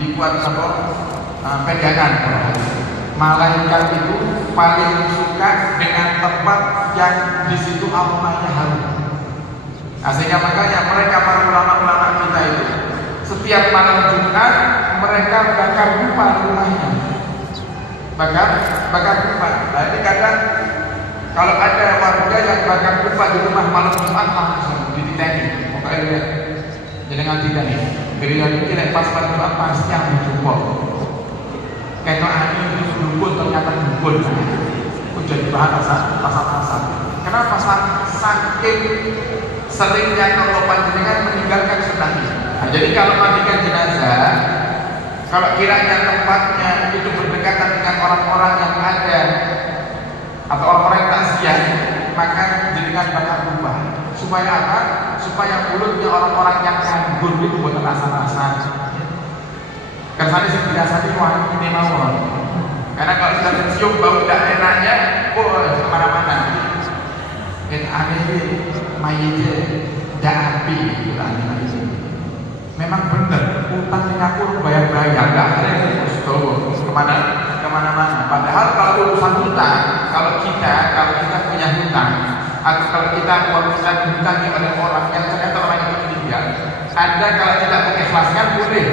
dibuat pegangan. Malaikat itu paling suka dengan tempat yang di situ aromanya harum. Nah, sehingga makanya mereka para ulama-ulama kita itu setiap malam Jumat mereka bakar dupa di rumahnya. Bakar dupa. Nah, ini kadang kalau ada warga yang bakar dupa di rumah malam Jumat langsung dititeni. Pokoknya lihat. Jadi nggak tidak nih. Gerilya itu tidak pas pada Jumat pasti yang menjumpa. Kayak ini itu dukun ternyata dukun. Udah dibahas pasal-pasal. Kenapa saking seringnya kalau panjenengan meninggalkan sunnah ini? Nah, jadi kalau mandikan jenazah, kalau kiranya tempatnya itu berdekatan dengan orang-orang yang ada atau orang-orang yang takziah, maka jenengan bakar dupa. Supaya apa? Supaya mulutnya orang-orang yang nganggur itu buat rasa-rasa. Karena saya biasa di wangi ini mawon. Karena kalau sudah mencium bau tidak enaknya, kemana-mana. Dan aneh mayitnya tidak api, memang benar. Utang yang aku bayar-bayar, nggak ada yang kemana-mana. Padahal kalau urusan hutang, kalau kita punya hutang, atau kalau kita dihutangi oleh orang yang ternyata orang itu meninggal, Anda kalau tidak mengikhlaskan boleh.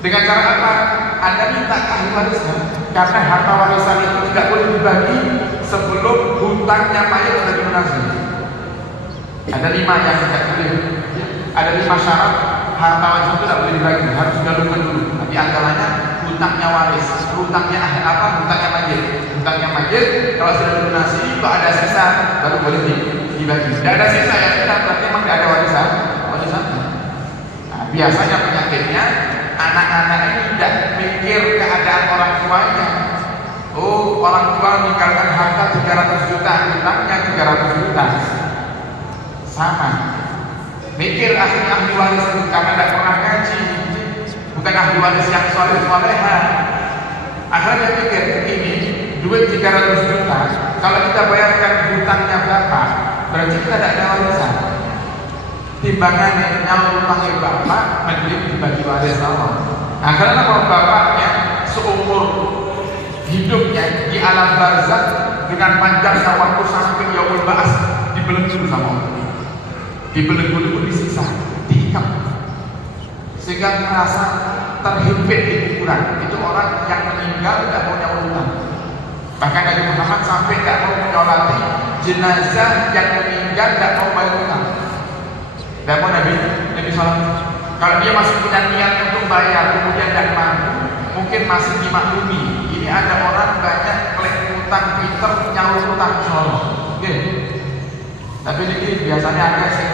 Dengan cara apa? Anda minta ahli warisnya, karena harta warisan itu tidak boleh dibagi sebelum hutangnya mayat sudah dilunasi. Ada 5 yang tidak boleh. Ada 5 syarat harta warisan itu tidak boleh dibagi, harus dilakukan dulu. Tapi antaranya hutangnya waris, hutangnya hutangnya mayit. Hutangnya mayit kalau sudah dilunasi, kalau ada sisa baru boleh dibagi. Tidak ada sisa ya sudah, berarti memang tidak ada warisan. Nah, biasanya penyakitnya anak-anak ini tidak mikir keadaan orang tuanya. Oh, orang tua meninggalkan harta 300 juta, hutangnya 300 juta. Sama. Mikir ahli waris itu karena tidak pernah ngaji, bukan ahli waris yang soleh-soleha. Akhirnya pikir ini duit 300 juta, kalau kita bayarkan hutangnya berapa, berarti kita tidak ada warisan. Timbangannya nyawa panggil bapak, mending dibagi waris sama. Nah, karena kalau bapaknya seumur hidupnya di alam barzakh dengan panjangnya waktu sampai yaumul ba'ats dibelenggu sama Allah. Dibelenggu disiksa, diikat, sehingga merasa terhimpit di kuburan. Itu orang yang meninggal tidak punya utang. Bahkan Nabi Muhammad sampai tidak mau menyolati jenazah yang meninggal, tidak mau bayar utang. Tidak mau Nabi sholat. Kalau dia masih punya niat untuk bayar, kemudian tidak mampu, mungkin masih dimaklumi. Ini ada orang banyak klik utang, pinter nyaur utang, sholat. Oke. Tapi ini biasanya ada yang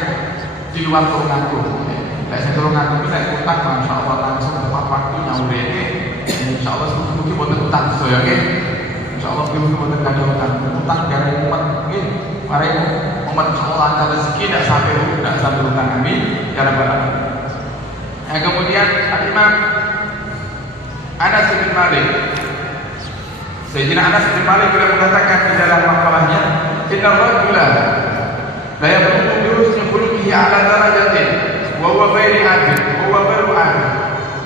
di luar turun-turun. Tidak saya turun-turun kita utang, masya Allah langsung tepat waktu nyaur ini. Insya Allah mungkin buat utang, so ya, oke. Insya Allah mungkin buat ada utang gara umat, oke. Mari umat insya Allah ada rezeki tidak sampai utang, amin. Ya Rabbal Alamin. Nah, kemudian Imam Anas bin Malik, Sayyidina Anas bin Malik beliau mengatakan di dalam makalahnya, Inna rajula la yablughu bi husni khuluqihi ala darajatin wa huwa ghairi adil wa huwa ghairu adil.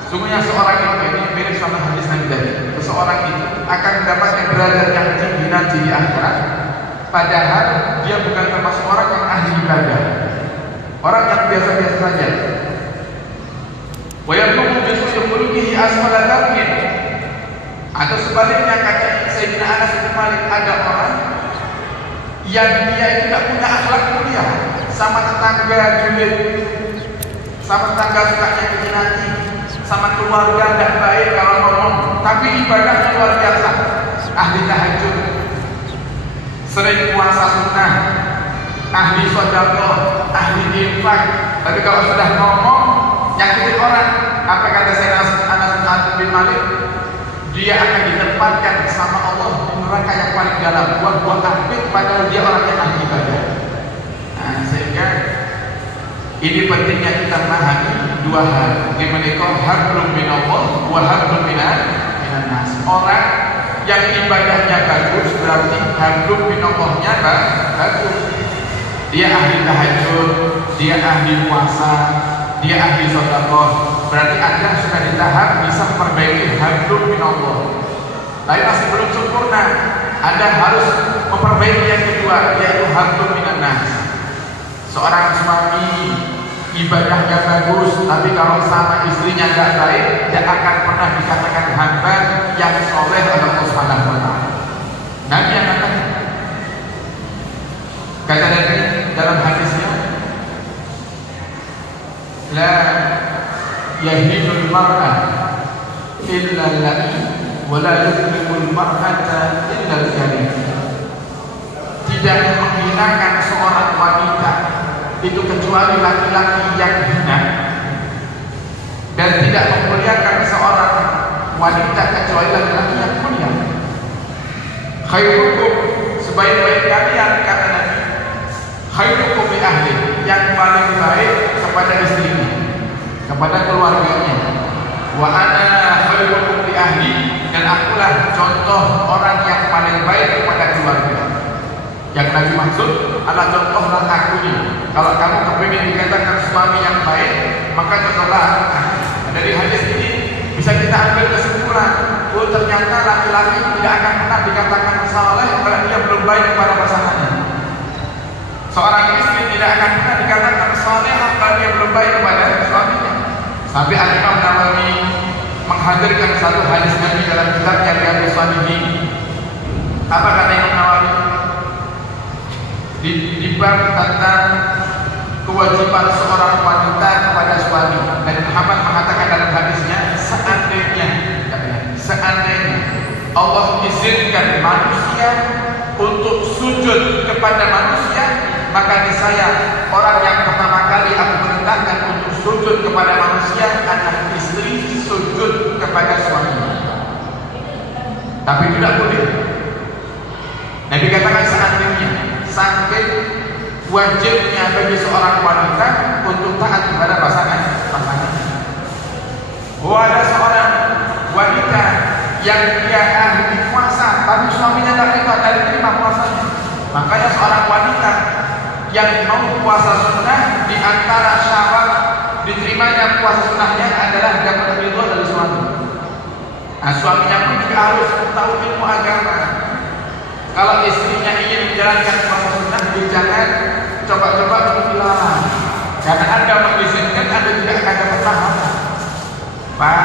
Sungguhnya seorang ini mirip sama hadis Nabi tadi. Seseorang itu akan mendapatkan derajat yang tinggi nanti di akhirat, padahal dia bukan termasuk orang yang ahli ibadah, orang yang biasa-biasa saja. Wa yablughu bi husni khuluqihi asfala darkin. Atau sebaliknya kata Sayyidina Anas bin Malik, ada orang yang dia itu tidak punya akhlak mulia, sama tetangga julid, sama tetangga sukanya kejinati, sama keluarga tidak baik kalau ngomong, tapi ibadahnya luar biasa, ahli tahajud, sering puasa sunnah, ahli sedekah, ahli infak. Tapi kalau sudah ngomong nyakitin orang, apa kata Sayyidina Anas bin Malik? Dia akan ditempatkan sama Allah di neraka yang paling dalam, buat aktif, padahal dia orang yang ahli ibadah. Nah, sehingga ini pentingnya kita memahami 2 hal. Dimenikah hablum minallah wa hablum minan nas. Orang yang ibadahnya bagus berarti hablum minallahnya bagus. Dia ahli tahajud, dia ahli puasa, dia ahli sedekah, berarti Anda sudah di tahap bisa memperbaiki hablum minallah. Tapi masih belum sempurna. Anda harus memperbaiki yang kedua, yaitu hablum minannas. Seorang suami ibadahnya bagus, tapi kalau sama istrinya tidak baik, tidak akan pernah dikatakan hamba yang soleh oleh Allah Subhanahu wa Ta'ala. Nabi yang kata Nabi dalam hadisnya, la yahidul mar'ah illa la'i wa la yuzlimul mar'ata illa al-karim. Tidak menghinakan seorang wanita itu kecuali laki-laki yang hina, dan tidak memuliakan seorang wanita kecuali laki-laki yang mulia. Khairukum, sebaik-baik kalian, kata Nabi, khairukum li ahli, yang paling baik kepada istrinya, kepada keluarganya. Wa ana khairukum li ahli, dan akulah contoh orang yang paling baik kepada keluarga. Yang Nabi maksud adalah contohlah aku ini. Kalau kamu kepingin dikatakan suami yang baik, maka contohlah. Dari hadis ini bisa kita ambil kesimpulan, oh ternyata laki-laki tidak akan pernah dikatakan saleh kalau dia belum baik kepada pasangannya. Seorang istri tidak akan pernah dikatakan saleh kalau dia belum baik kepada suaminya. Sampai Imam Nawawi menghadirkan satu hadis Nabi dalam kitabnya Riyadhus Shalihin. Apa kata Imam Nawawi? Di bab tentang kewajiban seorang wanita kepada suami, dan Muhammad mengatakan dalam hadisnya, seandainya Allah izinkan manusia untuk sujud kepada manusia, maka niscaya orang yang pertama kali aku perintahkan untuk sujud kepada manusia adalah istri sujud kepada suaminya. Tapi tidak boleh. Nabi katakan seandainya, saking wajibnya bagi seorang wanita untuk taat kepada pasangannya. Oh, ada seorang wanita yang dia ahli puasa, tapi suaminya tidak terima puasanya. Makanya seorang wanita yang mau puasa sunnah, di antara syarat diterimanya puasa sunnahnya adalah dapat ridho dari suami. Nah, suaminya pun juga harus tahu ilmu agama. Kalau istrinya ingin menjalankan puasa sunnah, jangan coba-coba untuk dilarang. Karena Anda mengizinkan, Anda tidak akan dapat pahala. Pak,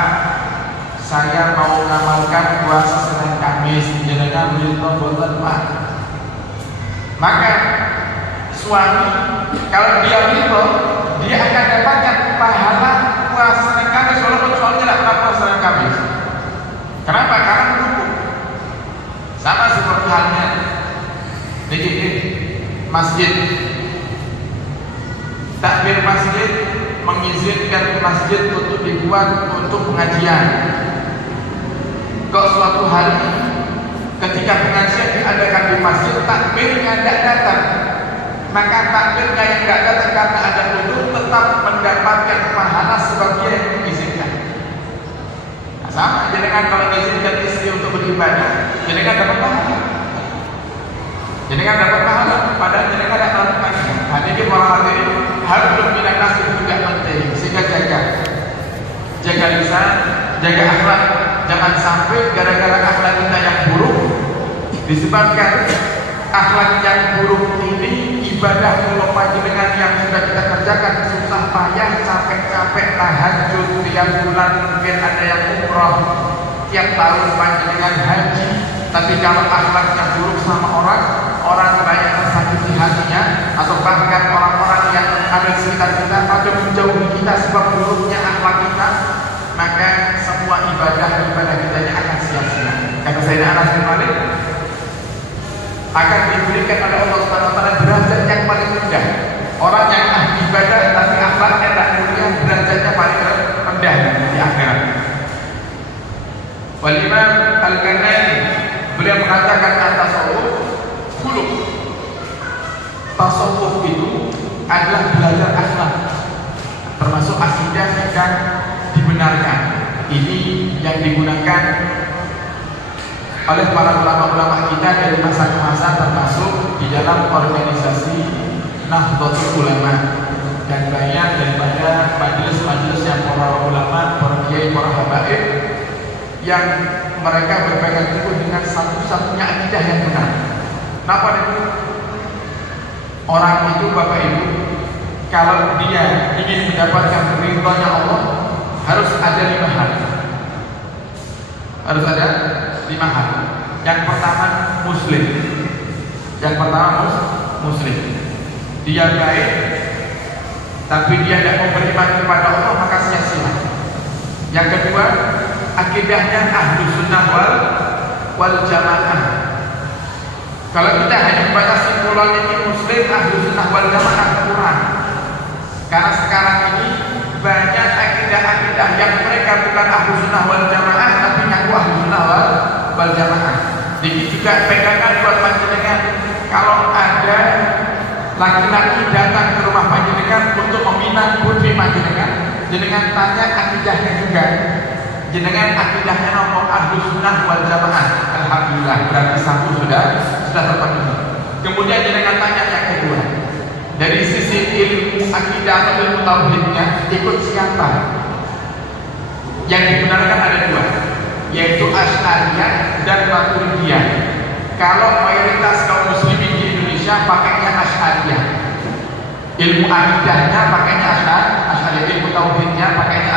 saya mau mengamalkan puasa Senin Kamis, jangan beritahu boten, Pak. Maka suami kalau dia ridho, dia akan dapatkan pahala puasa Senin Kamis walaupun suaminya tidak pernah puasa Senin Kamis. Kenapa? Karena mendukung. Sama seperti halnya di masjid. Takbir masjid mengizinkan masjid untuk dibuat untuk pengajian. Kok suatu hari ketika pengajian diadakan di masjid, takbirnya tidak datang, maka takbirnya yang tidak datang karena ada udzur tetap mendapatkan pahala sebab dia yang mengizinkan. Nah, sama jenengan kalau mengizinkan istri untuk beribadah, jenengan dapat pahala. Jenengan dapat pahala, padahal jenengan tidak melakukannya. Jadi para hadirin, hablum minannas itu juga penting, sehingga jaga lisan, jaga akhlak. Jangan sampai gara-gara akhlak kita yang buruk, disebabkan akhlak yang buruk ini, ibadah kalau panjenengan yang sudah kita kerjakan susah payah, capek-capek, tahajud tiap bulan, mungkin ada yang umrah tiap tahun panjenengan haji, tapi kalau akhlaknya buruk sama orang banyak tersakiti hatinya, atau bahkan orang-orang yang ada di sekitar kita pada menjauhi kita sebab buruknya akhlak kita, maka semua ibadah kita ini akan sia-sia. Kata Sayyidina Anas bin Malik, akan diberikan oleh Allah Subhanahu wa Ta'ala derajat yang paling rendah. Orang yang ahli ibadah tapi akhlaknya tidak mulia, derajatnya paling rendah di akhirat. Wal Imam Al-Kanani beliau mengatakan at-tasawuf khuluq. Tasawuf itu adalah belajar akhlak, termasuk akidah yang dibenarkan. Ini yang digunakan oleh para ulama-ulama kita dari masa ke masa, termasuk di dalam organisasi Nahdlatul Ulama. dan banyak daripada majelis-majelis yang para ulama, para kiai, para habaib yang mereka berpegang teguh dengan satu-satunya akidah yang benar. Kenapa itu? Orang itu, Bapak Ibu, kalau dia ingin mendapatkan ridhonya Allah, harus ada 5 hal. Harus ada 5 hal. Yang pertama, Muslim. Yang pertama, Muslim. Dia baik, tapi dia tidak beriman kepada Allah, maka sia-sia. Yang kedua, akidahnya Ahlus Sunnah wal Jamaah. Kalau kita hanya membaca simpulan ini Muslim, Ahlus Sunnah wal Jamaah kurang. Karena sekarang ini banyak akidah-akidah yang mereka bukan Ahlus Sunnah wal Jamaah, tapi ngaku Ahlus Sunnah wal Jamaah. Jadi juga pegangan buat panjenengan, kalau ada laki-laki datang ke rumah panjenengan untuk meminang putri panjenengan, jenengan tanya akidahnya juga. Jenengan akidahnya nomor Ahlus Sunnah wal Jamaah. Alhamdulillah, berarti satu sudah terpenuhi. Kemudian jenengan tanya yang kedua, dari sisi ilmu akidah atau ilmu tauhidnya ikut siapa? Yang dibenarkan ada 2, yaitu Asy'ariyah dan Maturidiyah. Kalau mayoritas kaum muslimin di Indonesia pakainya Asy'ariyah, ilmu akidahnya pakainya Asy'ariyah, ilmu tauhidnya pakainya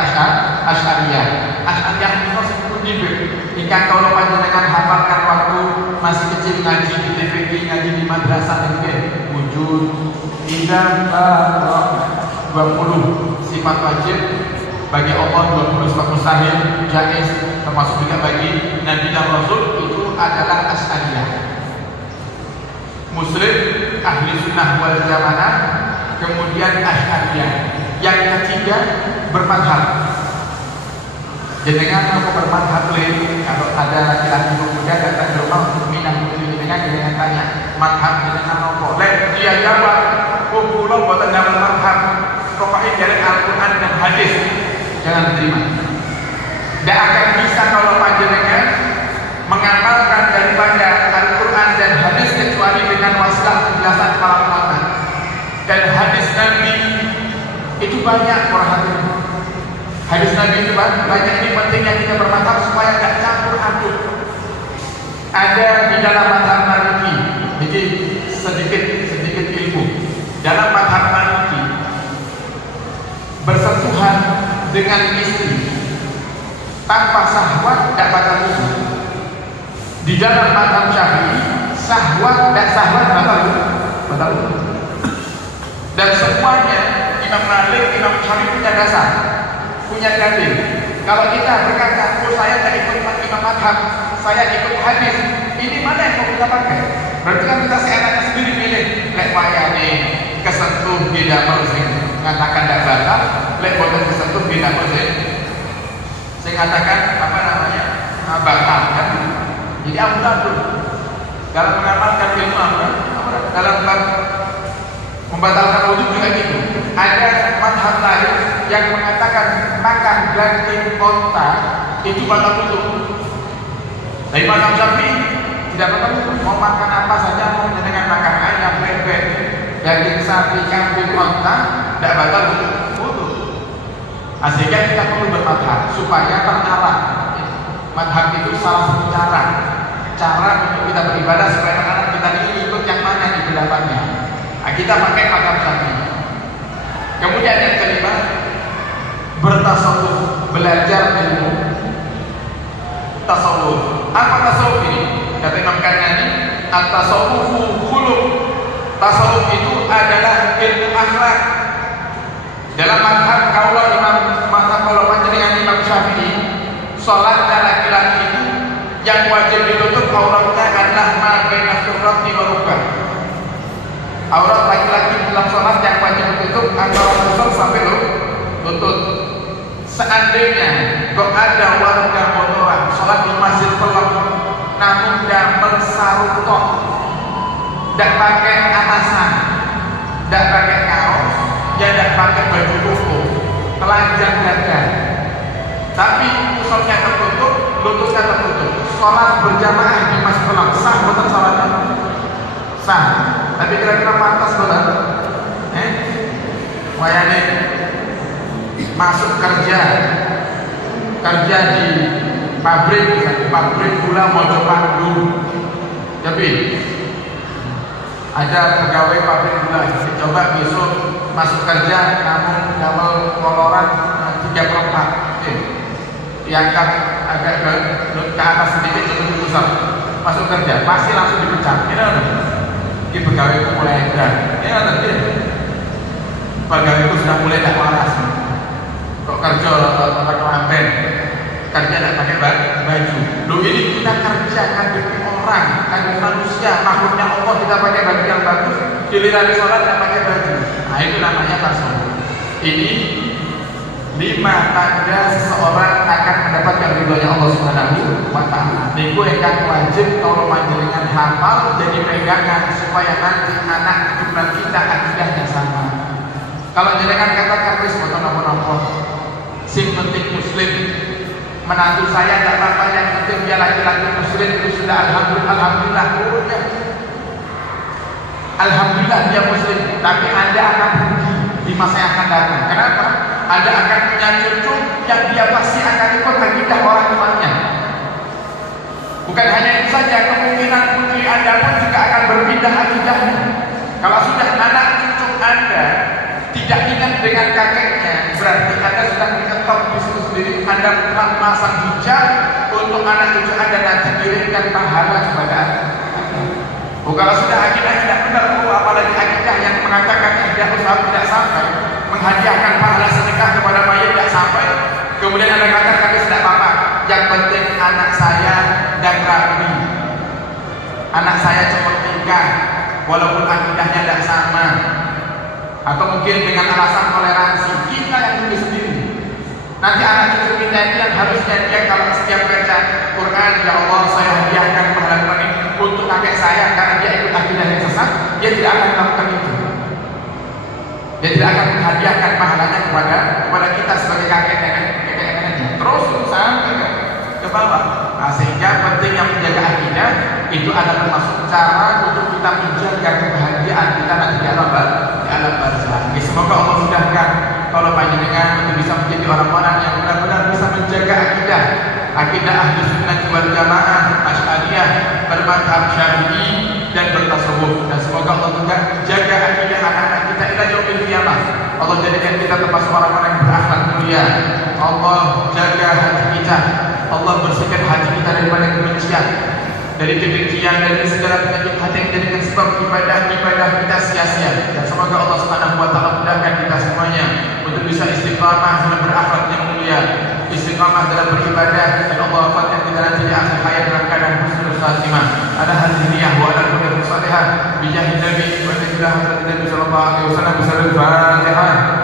Asy'ariyah. Asy'ariyah itu seperti ikan kalau panjenengan hafalkan waktu masih kecil ngaji di TPQ, ngaji di madrasah mungkin wujud indah 20 sifat wajib bagi Allah, 20 sifat mustahil jaiz, termasuk juga bagi Nabi dan Rasul, itu adalah Asy'ariyah. Muslim, Ahli Sunnah wal Jamaah, kemudian Asy'ariyah. Yang ketiga bermadhab. Jenengan mau bermadhab lain, kalau ada laki-laki pemuda datang ke rumah untuk minang putri jenengan tanya madhab jenengan apa? Lain dia jawab, oh kula boten dalam madhab, pokoknya dari Al-Quran dan hadis. Jangan terima. Tidak akan bisa kalau panjenengan mengamalkan daripada Al-Quran dan hadis kecuali dengan wasilah penjelasan para ulama. Dan hadis Nabi itu banyak, para hadirin. Hadis Nabi itu banyak, ini pentingnya kita bermadhab supaya tidak campur aduk. Ada di dalam madhab Maliki, jadi sedikit ilmu. Dalam madhab Maliki, bersentuhan dengan istri tanpa syahwat tidak batal wudu. Di dalam madhab Syafi'i, syahwat dan syahwat batal wudu. Dan semuanya Imam Malik, Imam Syafi'i punya dasar, punya dalil. Kalau kita berkata, oh saya tidak ikut imam madhab, saya ikut hadis, ini mana yang mau kita pakai? Berarti kan kita seenaknya sendiri pilih. Lek wayane kesentuh tidak bersih, mengatakan tidak batal. Lek boten kesentuh tidak bersih, saya katakan apa namanya batal kan? Jadi amburadul dalam mengamalkan ilmu amburadul, dalam membatalkan wudhu juga gitu. Ada madhab lain yang mengatakan makan daging onta itu batal wudhu. Dari madhab Syafi'i tidak batal wudhu. Mau makan apa saja, mau dengan makan ayam, bebek, daging sapi, kambing, onta, tidak batal wudhu. Sehingga kita perlu bermadhab supaya terarah. Madhab itu salah satu cara untuk kita beribadah supaya terarah. Kita ini ikut yang mana di pendapatnya. Nah, kita pakai madhab Syafi'i. Kemudian yang kelima, bertasawuf, belajar ilmu tasawuf. Apa tasawuf ini? Kata Imam Kanani, at-tasawufu khuluq. Tasawuf itu adalah ilmu akhlak. Dalam madhab kalau panjenengan Imam Syafi'i, sholat laki-laki itu yang wajib ditutup auratnya adalah ma baina surrati wa rukbah. Aurat laki-laki dalam sholat yang wajib ditutup antara pusar sampai lutut. Seandainya kok ada warga motoran sholat di masjid pelem, namun damel sarung tok, tidak pakai atasan, tidak pakai kaos, ya tidak pakai baju koko, telanjang dada, tapi pusarnya tertutup, lututnya tertutup, sholat berjamaah di masjid pelem, sah betul sholatnya? Sah. Tapi kira-kira pantas betul? wayane masuk kerja di pabrik gula Mojopahit. Tapi ada pegawai pabrik gula, coba besok masuk kerja namun double koloran 3/4, diangkat agak ke atas sedikit lebih besar, masuk kerja pasti langsung dipecat. Ini pegawai mulai edan, ini nanti pegawai itu sudah mulai tidak waras. Kok kerja pakai lamben, kerja tidak pakai baju. Lu ini kita kerjakan demi orang, kan manusia, makhluknya Allah, kita pakai baju yang bagus, giliran sholat tidak pakai baju. Nah itu namanya tasawuf. Ini 5 tanda seseorang akan mendapatkan ridhonya Allah Subhanahu wa Ta'ala. Niku yang wajib kalau panjenengan hafal jadi pegangan supaya nanti anak keturunan kita akidahnya sama. Kalau jenengan katakan wis boten napa-napa, sing penting muslim, menantu saya tidak apa-apa, yang penting dia laki-laki muslim itu sudah alhamdulillah. Oh ya, alhamdulillah dia muslim, tapi Anda akan rugi di masa yang akan datang. Kenapa? Anda akan punya cucu yang dia pasti akan ikut akidah orang tuanya. Bukan hanya itu saja, kemungkinan putri Anda pun juga akan berpindah akidahnya. Kalau sudah anak cucu Anda tidak ingat dengan kakeknya, berarti Anda sudah mengetop diri sendiri. Anda memasang hijab untuk anak cucu Anda nanti kirimkan pahala kepada Anda. Kalau sudah akidah tidak benar, apalagi akidah yang mengatakan akidah usaha tidak sampai, menghadiahkan pahala sedekah kepada mayat tidak sampai, kemudian Anda katakan tidak apa-apa, yang penting anak saya dan rapi, anak saya cepat nikah walaupun akidahnya tidak sama, atau mungkin dengan alasan toleransi. Kita yang tulis sendiri. Nanti anak cucu kita ini yang harusnya dia kalau setiap baca Quran, ya Allah saya hadiahkan pahala ini untuk kakek saya karena dia ikut akidah yang sesat, dia tidak akan melakukan itu. Dia tidak akan menghadiahkan pahalanya kepada kita sebagai kakek neneknya. Terus sampai ke bawah. Nah, sehingga pentingnya menjaga akidah itu adalah termasuk cara untuk kita menjaga kebahagiaan kita nanti di alam barzakh. Semoga Allah mudahkan kalau panjenengan untuk bisa menjadi orang-orang yang benar-benar bisa menjaga akidah ahli sunnah wal jamaah, asy'ariyah, bermadhab syafi'i dan bertasawuf. Dan semoga Allah juga jaga akidah anak-anak kita ila yaumil qiyamah. Allah jadikan kita termasuk orang-orang yang berakhlak mulia. Allah jaga hati kita. Allah bersihkan hati kita daripada kebencian, dari kebencian, dari segala penyakit hati yang menjadikan sebab ibadah kita sia-sia. Dan semoga Allah Subhanahu wa Ta'ala mudahkan kita semuanya untuk bisa istiqamah dalam berakhlak yang mulia, istiqamah dalam beribadah, dan Allah wafatkan kita nanti di akhir hayat dalam keadaan husnul khatimah. Ala hadhihi wa ala kulli salihah bi jahi nabi wa sallallahu alaihi wasallam. Fatihah.